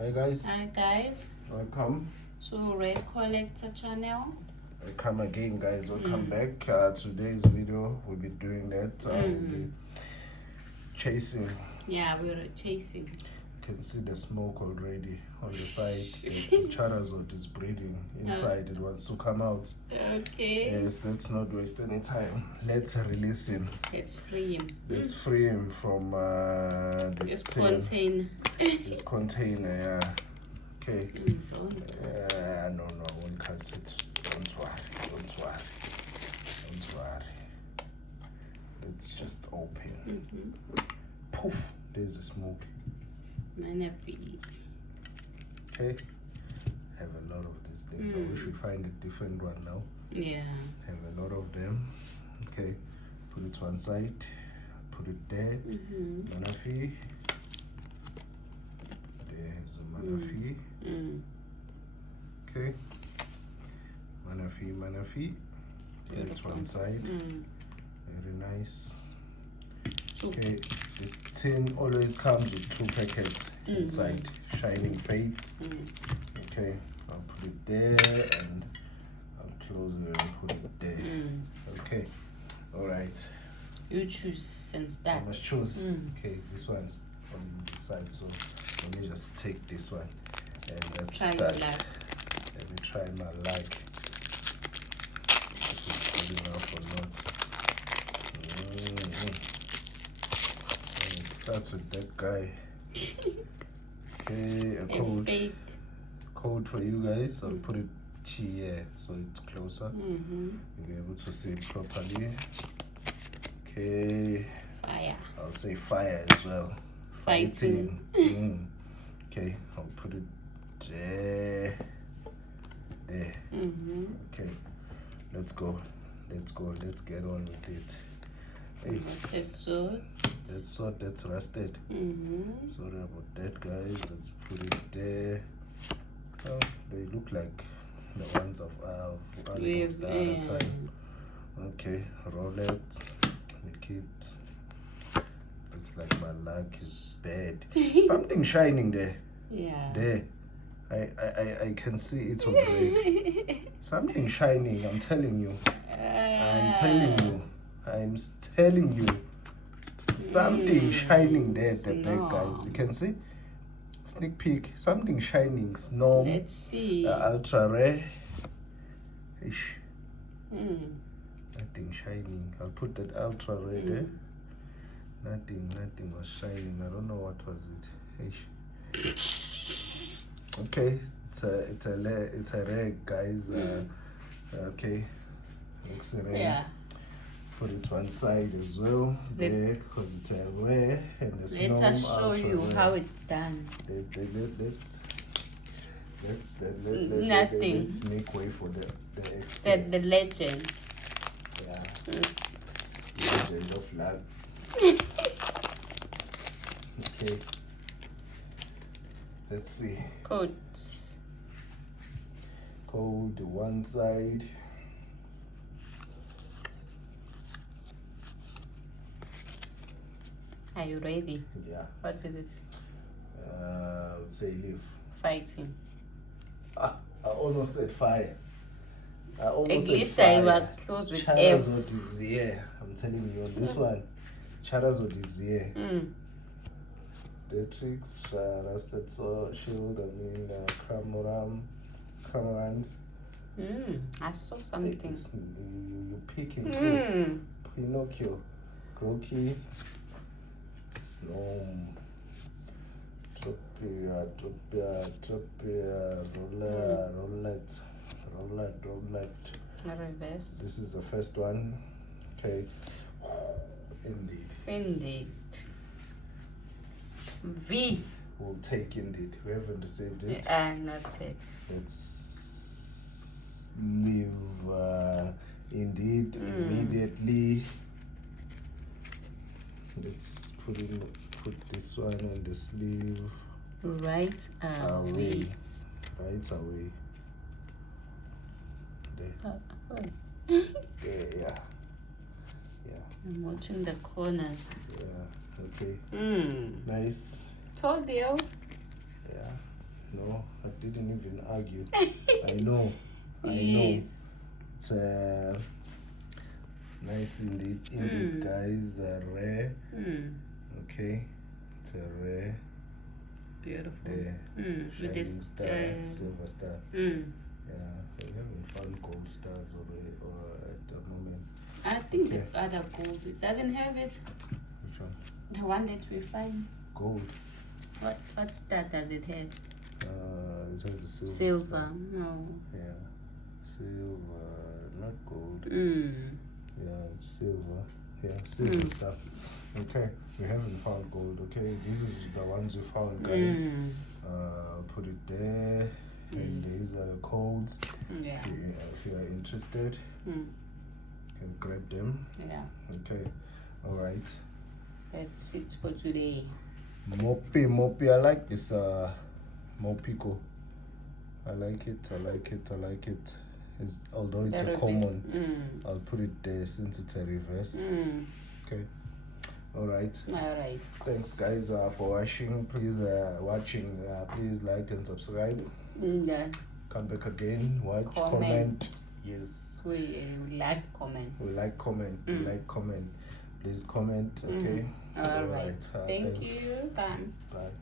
Hi guys. Hi guys. Welcome. To Red Collector channel. Welcome again guys. Welcome back. Today's video we'll be doing that. We'll be chasing. Yeah, we're chasing. You can see the smoke already on the side. The charazot is breathing inside. It wants to come out. Okay. Yes, let's not waste any time. Let's release him. Let's free him. Let's free him from this container. This container, yeah. Okay. No, I won't cut it. Don't worry. Let's just open. Poof! There's the smoke. Okay. Have a lot of these things. We should find a different one now. Yeah. Have a lot of them. Okay. Put it to one side. Put it there. Manafi. There's a manafi. Okay. Manafi. Put it to one side. Very nice. Okay, this tin always comes with 2 packets inside. Shining Fate. Okay, I'll put it there and I'll close it and put it there. Okay, alright. You choose and start. I must choose. Okay, this one's on this side, so let me just take this one and let's start. Let me try my luck. This is good enough or not. Starts with that guy. Okay, a code for you guys. I'll put it here so it's closer. You'll be able to see it properly. Okay. Fire. I'll say fire as well. Fighting. Okay, I'll put it there. Okay, let's go. Let's get on with it. Hey. That's rusted. Sorry about that, guys. Let's put it there. Oh, they look like the ones of the other time. Okay, roll it. Make it. Looks like my luck is bad. Something shining there. Yeah. There. I can see it's red. Something shining. I'm telling you. I'm telling you. Something shining there at the back, guys. You can see. Sneak peek. Something shining. Snow. Let's see. Ultra rare. Ish. Nothing shining. I'll put that ultra rare there. Nothing was shining. I don't know what was it. Ish. Okay. It's a rare, guys. Okay. Looks rare. Yeah. Put it one side as well there because it's a rare and there's let us show you rare. how it's done. Let's make way for the experts. The legend. Yeah. Legend of luck. Okay. Let's see. Code one side. Are you ready? Yeah. What is it? Say live. Fighting. I almost said fire. At least I was close with Charazot is here. I'm telling you on this one. Charazot is here. The tricks, rusted shield, Cramorant. I saw something. You peeking through. Pinocchio. Croaky. Snow. Tropia, roulette. Reverse. This is the first one. Okay. Indeed. V. We'll take Indeed. We haven't received it. Not it. Let's leave Indeed immediately. Let's put this one on the sleeve. Right away. Right away. There. There, yeah. I'm watching the corners. Yeah. Okay. Nice. Told you. Yeah. No, I didn't even argue. I know. Yes. It's nice indeed. Indeed, guys. They're rare. Okay. It's a rare. Beautiful. With this star, silver star. Yeah, we haven't found gold stars or at the moment. I think the other gold, it doesn't have it. Which one? The one that we find. Gold. What star does it have? It has a silver. Silver. No. Yeah. Silver, not gold. Yeah, it's silver. Yeah, silver stuff. Okay, we haven't found gold. Okay, this is the ones we found, guys. Put it there. And these are the codes. Yeah. If you are interested, you can grab them. Yeah. Okay. All right. That's it for today. Mopi. I like this Mopico. I like it. Although it's a common, I'll put it there since it's a reverse. Okay. All right. Thanks, guys, for watching. Please please like and subscribe. Come back again. Watch, comment. Yes. We like comment. We like comment. Please comment. Okay. All right. Thank thanks. you. Bye. Bye.